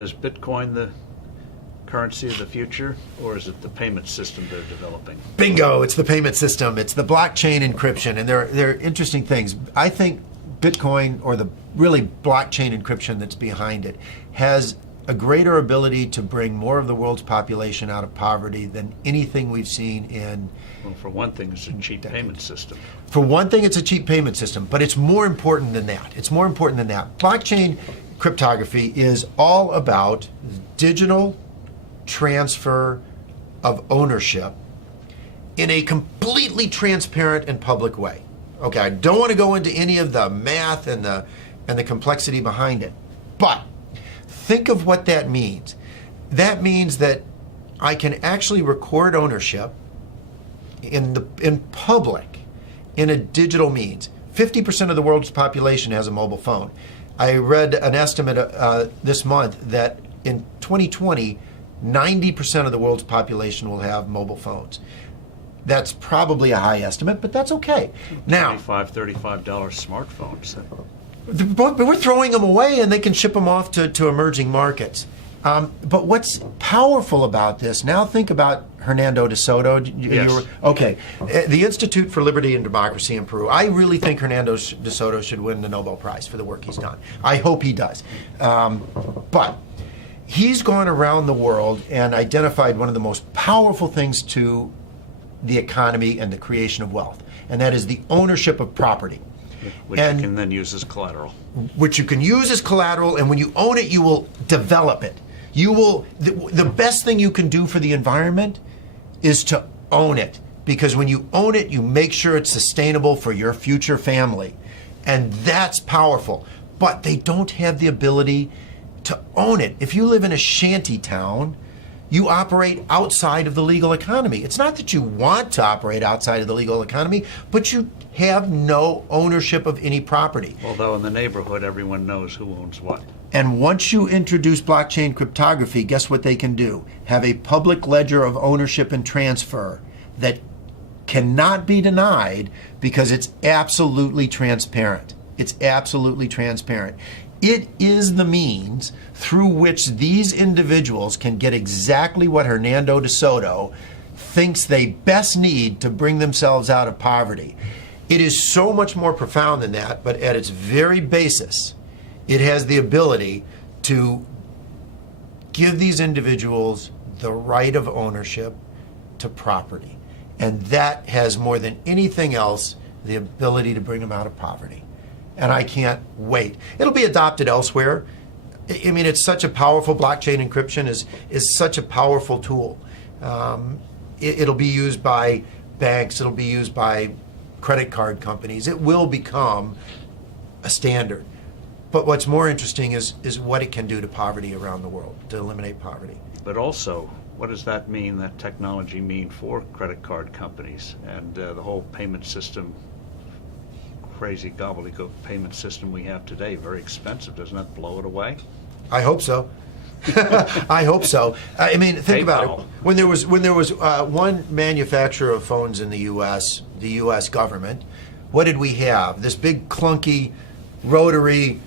Is Bitcoin the currency of the future, or is it the payment system they're developing? Bingo, it's the payment system. It's the blockchain encryption, and they're interesting things. I think Bitcoin, or the really blockchain encryption that's behind it, has a greater ability to bring more of the world's population out of poverty than anything we've seen in... Well, for one thing, it's a cheap payment system. For one thing, it's a cheap payment system, but it's more important than that. It's more important than that. Blockchain cryptography is all about digital transfer of ownership in a completely transparent and public way. Okay, I don't want to go into any of the math and the complexity behind it, but think of what that means. That means that I can actually record ownership in public in a digital means. 50% of the world's population has a mobile phone. I read an estimate this month that in 2020, 90% of the world's population will have mobile phones. That's probably a high estimate, but that's okay. Now, $35 smartphones. But we're throwing them away, and they can ship them off to emerging markets. But what's powerful about this, now think about Hernando de Soto. Yes. Okay, the Institute for Liberty and Democracy in Peru. I really think Hernando de Soto should win the Nobel Prize for the work he's done. I hope he does. But he's gone around the world and identified one of the most powerful things to the economy and the creation of wealth, and that is the ownership of property. Which you can then use as collateral. Which you can use as collateral, and when you own it, you will develop it. You will. The best thing you can do for the environment is to own it, because when you own it, you make sure it's sustainable for your future family, and that's powerful. But they don't have the ability to own it. If you live in a shanty town, you operate outside of the legal economy. It's not that you want to operate outside of the legal economy, but you have no ownership of any property. Although in the neighborhood, everyone knows who owns what. And once you introduce blockchain cryptography, guess what they can do? Have a public ledger of ownership and transfer that cannot be denied, because it's absolutely transparent. It's absolutely transparent. It is the means through which these individuals can get exactly what Hernando de Soto thinks they best need to bring themselves out of poverty. It is so much more profound than that, but at its very basis, it has the ability to give these individuals the right of ownership to property. And that has, more than anything else, the ability to bring them out of poverty. And I can't wait. It'll be adopted elsewhere. I mean, it's such a powerful, blockchain encryption is such a powerful tool. It'll be used by banks. It'll be used by credit card companies. It will become a standard. But what's more interesting is what it can do to poverty around the world, to eliminate poverty. But also, what does that mean, that technology mean for credit card companies and the whole payment system? Crazy gobbledygook payment system we have today, very expensive. Doesn't that blow it away? I hope so. I hope so. I mean, think about it. When there was one manufacturer of phones in the U.S., the U.S. government, what did we have? This big clunky rotary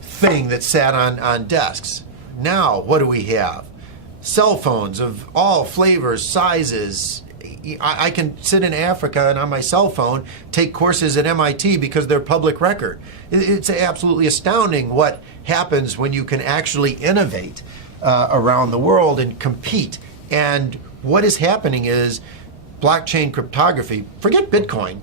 thing that sat on desks. Now, what do we have? Cell phones of all flavors, sizes. I can sit in Africa and on my cell phone take courses at MIT because they're public record. It's absolutely astounding what happens when you can actually innovate around the world and compete. And what is happening is blockchain cryptography, forget Bitcoin,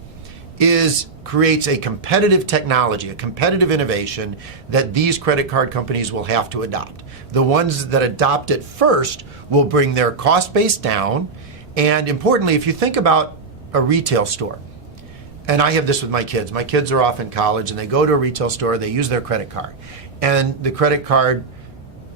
creates a competitive technology, a competitive innovation that these credit card companies will have to adopt. The ones that adopt it first will bring their cost base down. And importantly, if you think about a retail store, and I have this with my kids are off in college and they go to a retail store, they use their credit card. And the credit card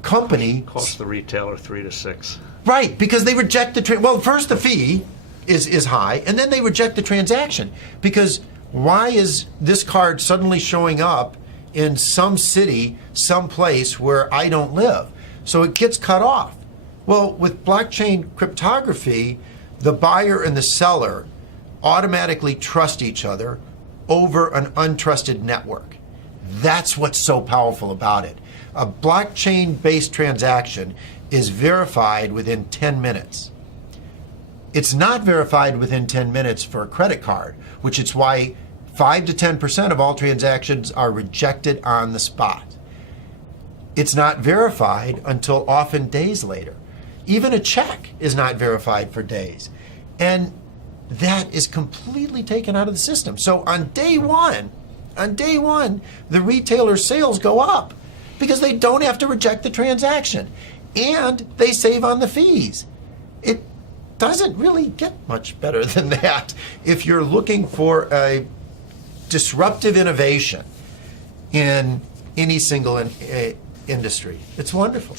company costs the retailer $3 to $6. Right, because they reject well, first the fee is high, and then they reject the transaction. Because why is this card suddenly showing up in some city, some place where I don't live? So it gets cut off. Well, with blockchain cryptography, the buyer and the seller automatically trust each other over an untrusted network. That's what's so powerful about it. A blockchain-based transaction is verified within 10 minutes. It's not verified within 10 minutes for a credit card, which is why 5 to 10% of all transactions are rejected on the spot. It's not verified until often days later. Even a check is not verified for days. And that is completely taken out of the system. So on day one, the retailer's sales go up because they don't have to reject the transaction and they save on the fees. It doesn't really get much better than that if you're looking for a disruptive innovation in any single industry. It's wonderful.